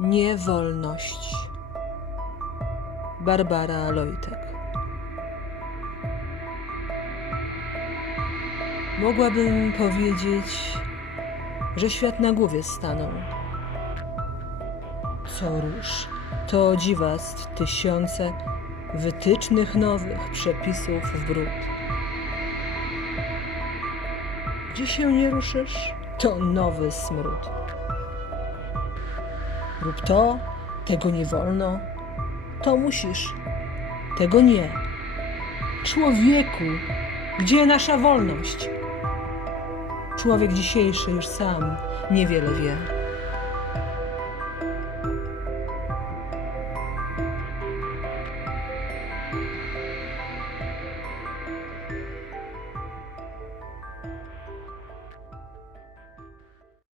Niewolność. Barbara Lojtek. Mogłabym powiedzieć, że świat na głowie stanął. Co róż, to dziwactw tysiące wytycznych nowych, przepisów w brud. Gdzie się nie ruszysz, to nowy smród. Rób to, tego nie wolno, to musisz, tego nie. Człowieku, gdzie nasza wolność? Człowiek dzisiejszy już sam niewiele wie.